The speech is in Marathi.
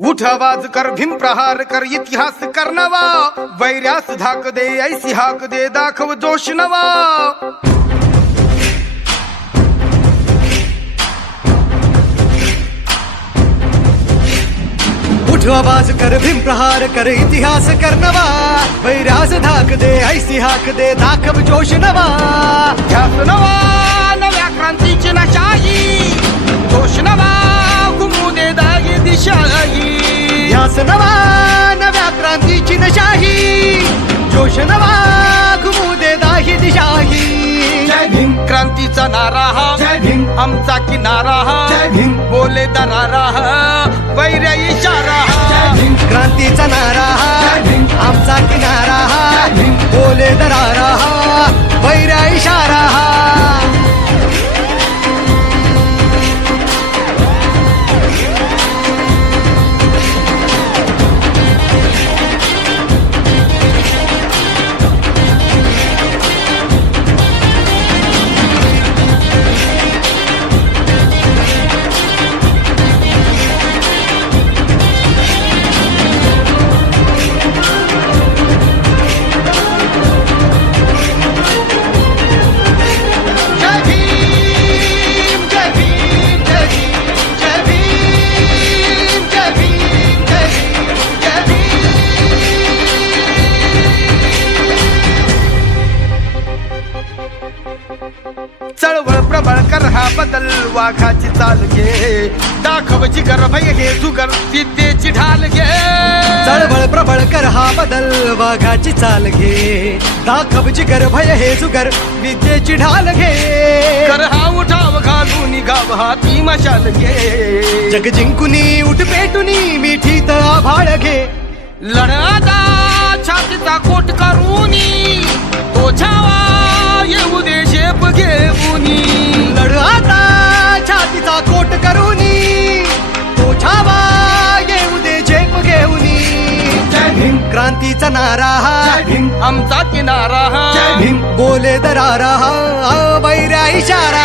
उठ आवाज कर भीम प्रहार कर इतिहास कर नवा। वैर्यास धाक दे ऐसी हाक दे दाखव जोश नवा। उठ आवाज कर भीम प्रहार कर इतिहास कर नवा। वैराज धाक दे ऐसी हाक दे दाखव जोश नवा। नवा नव्या क्रांतीची नशाही जोश नवा घुमू दे दाही दिशाही. जय भीम. क्रांतीचा नारा हा. जय भीम. आमचा किनारा हा. जय भीम. बोले दरारा हा. वैर्य इशारा हा. क्रांतीचा नारा बदल वाघाची चाल घे दाखव जिगर भय हे जुगर विद्येची ढाल घे चळबळ प्रबळ कर हा बदल वाघाची चाल घे दाखव जिगर भय हे जुगर विद्येची ढाल घे कर हा उठाव घालून गाव हाती मशाल घे जग जिंकुनी उठ पेटुनी मिठीत आभाळ घे लढादा क्रांतीचा नारा हा. आमचा किनारा हा. बोले दरारा हा. वैऱ्या इशारा